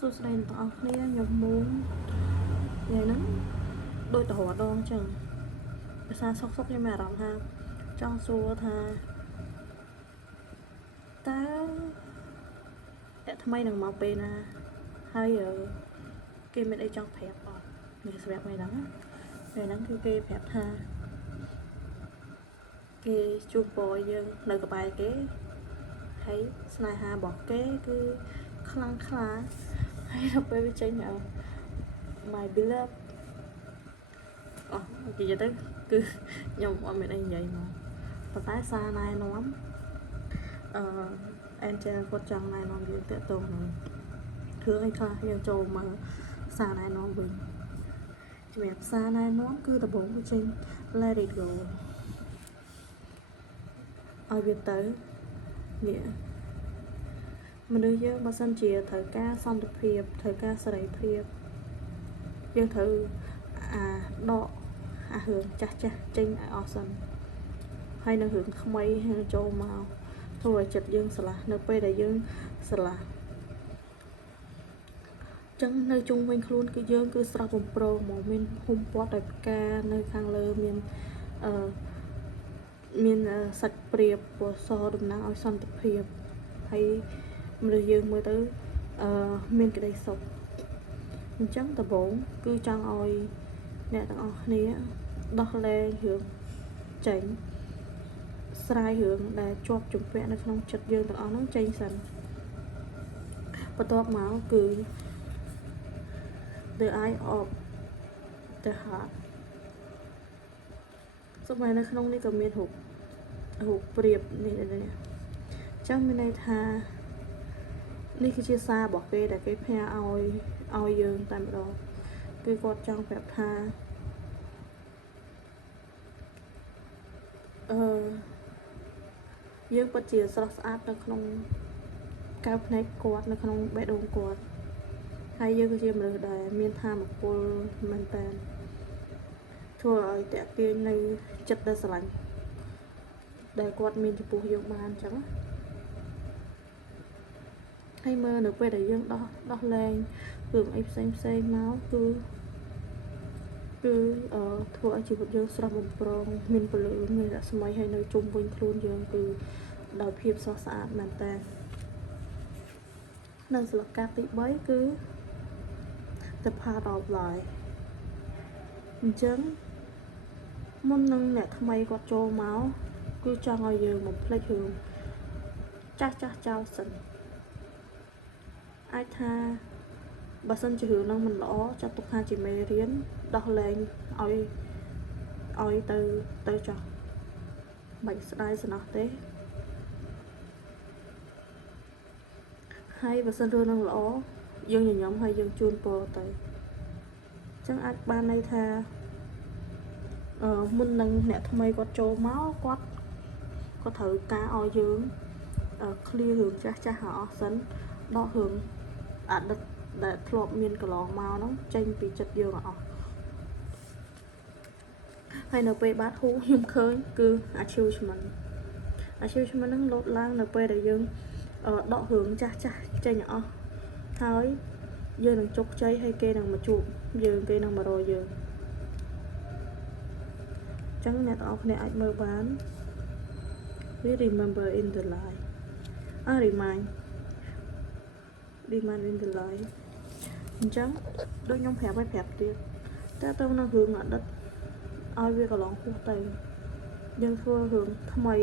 សួស្តីទាំងអស់គ្នាខ្ញុំមុំថ្ងៃហ្នឹងដូចតរដងចឹងភាសាសុកខ្ញុំមានអារម្មណ៍ថាចង់សួរថាតើអ្នកថ្មីនឹងមកពេលណាហើយគេមានអីចង់ប្រាប់អត់នេះស្រាប់ហ្នឹងពេលហ្នឹងគឺគេប្រាប់ថាគេជួបពរយើងនៅក្បែរគេហើយស្នេហារបស់គេគឺខ្លាំងខ្លាហើយដល់ពេលវាចេញmy beloved និយាយទៅគឺខ្ញុំអត់មានអីនិយាយមកប៉ុន្តែសារណែនាំAngel គាត់ចង់ណែនាំយើងតាក់ទងនឹងគ្រឿងអីខ្លះយើងចូលមើលសារណែនាំវិញជំរាបសារណែនាំគឺដំបូងវាចេញ let it go ឲ្យវាទៅនេះមនុស្សយើងបើសិនជាត្រូវការសន្តិភាពត្រូវការសេរីភាពយើងត្រូវដករឿងចាស់ចេញឲ្យអស់សិនហើយនឹងរឿងថ្មីចូលមកធ្វើឲ្យចិត្តយើងស្រឡះនៅពេលដែលយើងស្រឡះចឹងនៅជុំវិញខ្លួនគឺយើងគឺស្រស់បំព្រងមកមានហុំព័ទ្ធដោយផ្កានៅខាងលើមានសាច់ព្រាបពណ៌សតំណាងឲ្យសន្តិភាពហើយមនុស្សយើងមើលទៅមានក្តីសុខអញ្ចឹងដំបូងគឺចង់ឲ្យអ្នកទាំងអស់គ្នាដោះលែងរឿងចេញស្រាយរឿងដែលជាប់ជំពាក់នៅក្នុងចិត្តយើងទាំងអស់ហ្នឹងចេញសិនបន្ទាប់មកគឺ the eye of the heart សូម្បីនៅក្នុងនេះក៏មានរូបព្រាបនេះដែរអញ្ចឹងមានន័យថានេះគឺជាសាររបស់គេដែលគេផ្ញើឲ្យយើងតែម្ដងគឺគាត់ចង់ប្រាប់ថាយើងពិតជាស្រស់ស្អាតនៅក្នុងកែវភ្នែកគាត់នៅក្នុងបេះដូងគាត់ហើយយើងគឺជាមនុស្សដែលមានថាមពលមែនតើធ្វើឲ្យតាក់ទាញនៅចិត្តដែលស្រឡាញ់ដែលគាត់មានចំពោះយើងបានអញ្ចឹងហើយមើលនៅពេលដែលយើងដោះលែងរឿងអីផ្សេងមកគឺធ្វើឲ្យជីវិតយើងស្រស់បំព្រងមានពលិមានរស្មីហើយនៅជុំវិញខ្លួនយើងគឺដោយភាពស្រស់ស្អាតមែនតើនៅស្លឹកកាប់ទី3គឺ the part of life អញ្ចឹងមុននឹងអ្នកថ្មីគាត់ចូលមកគឺចង់ឲ្យយើងបំភ្លេចរឿងចាស់ចោលសិនអាចថាបើសិនជារឿងហ្នឹងមិនល្អចាត់ទុកថាជាមេរៀនដោះលែងឲ្យទៅចោះបាច់ស្ដាយស្នោះទេហើយបើសិនរឿងហ្នឹងល្អយើងញញឹមហើយយើងជូនពរទៅអញ្ចឹងអាចបានន័យថាមុននឹងអ្នកថ្មីគាត់ចូលមកគាត់ត្រូវការឲ្យយើងclear រឿងចាស់ឲ្យអស់សិនដករឿងអតីតដែលធ្លាប់មានកន្លងមកហ្នឹងចេញពីចិត្តយើងអស់ហើយនៅពេលបាត់ហូខ្ញុំឃើញគឺ achievement ហ្នឹងលោតឡើងនៅពេលដែលយើងដករឿងចាស់ចេញអស់ហើយយើងនឹងជោគជ័យហើយគេនឹងមកជួបយើងគេនឹងមករកយើងអញ្ចឹងអ្នកទាំងអស់គ្នាអាចមើលបាន we remember in the life remind in the life អញ្ចឹងដូចខ្ញុំប្រាប់ទៀតតែទៅនឹងរឿងអតីតឲ្យវាកន្លងហួសទៅយើងធ្វើរឿងថ្មី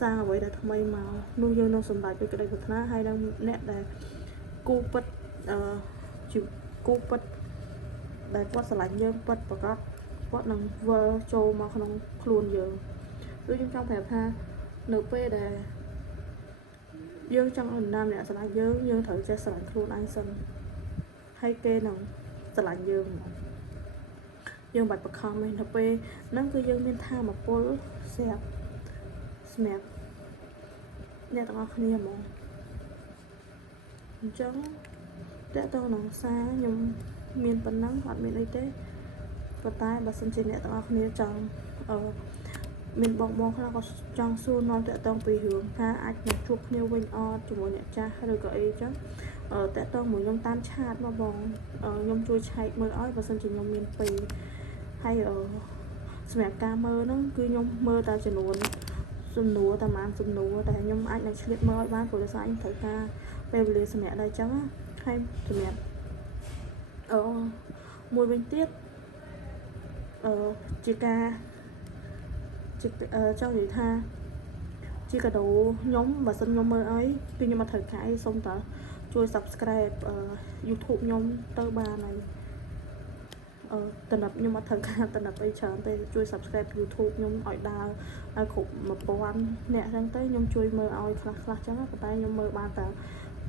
សាងអ្វីដែលថ្មីមកនោះយើងនឹងសម្រេចដោយក្តីប្រាថ្នាហើយនឹងអ្នកដែលគូពិតជាគូពិតដែលគាត់ស្រឡាញ់យើងពិតប្រកបគាត់នឹងវិលចូលមកក្នុងខ្លួនយើងដូចខ្ញុំចង់ប្រាប់ថានៅពេលដែលយើងចង់ឲ្យណាម្នាក់ស្រឡាញ់យើងត្រូវចេះស្រឡាញ់ខ្លួនឯងសិនហើយគេនឹងស្រឡាញ់យើងមកយើងបាច់បខំទេនៅពេលហ្នឹងគឺយើងមានថាមពលស្រាប់សម្រាប់អ្នកទាំងអស់គ្នាហ្មងអញ្ចឹងតើតើក្នុងសារខ្ញុំមានប៉ុណ្ណឹងអត់មានអីទេប៉ុន្តែបើសិនជាអ្នកទាំងអស់គ្នាចង់មានបងខ្លះក៏ចង់សួរនាំតាក់ទងពីរឿងថាអាចនឹងជួបគ្នាវិញអត់ជាមួយអ្នកចាស់ឬក៏អីចឹង តែតមួយខ្ញុំតាមឆាតមកបងខ្ញុំជួយឆែកមើលឲ្យបើសិនជាខ្ញុំមានពេលហើយសម្រាប់ការមើលហ្នឹងគឺខ្ញុំមើលតែចំនួនសំណួរតែបានសំណួរតែខ្ញុំអាចនឹងឆ្លៀតមើលឲ្យបានព្រោះដោយសារខ្ញុំត្រូវការពេលវេលាសម្រាប់ដែរអញ្ចឹងហើយសម្រាប់មួយវិញទៀតជាការចង់និយាយថាជាកាដូខ្ញុំបើសិនខ្ញុំមើលឲ្យគឺខ្ញុំមកត្រូវការអីសូមតើជួយ subscribe YouTube ខ្ញុំទៅបានហើយតំណឹបខ្ញុំអត់ត្រូវការតំណឹបអីច្រើនទេជួយ subscribe YouTube ខ្ញុំឲ្យដើរឲ្យគ្រប់1000អ្នកអញ្ចឹងទៅខ្ញុំជួយមើលឲ្យខ្លះៗអញ្ចឹងប៉ុន្តែខ្ញុំមើលបានតែ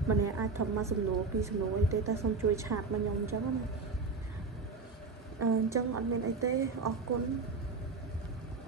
ម្នាក់អាចធ្វើមកសំណួរពីសំណួរអីទេតែសូមជួយឆាតមកខ្ញុំអញ្ចឹងណាអញ្ចឹងអត់មានអីទេអរគុណ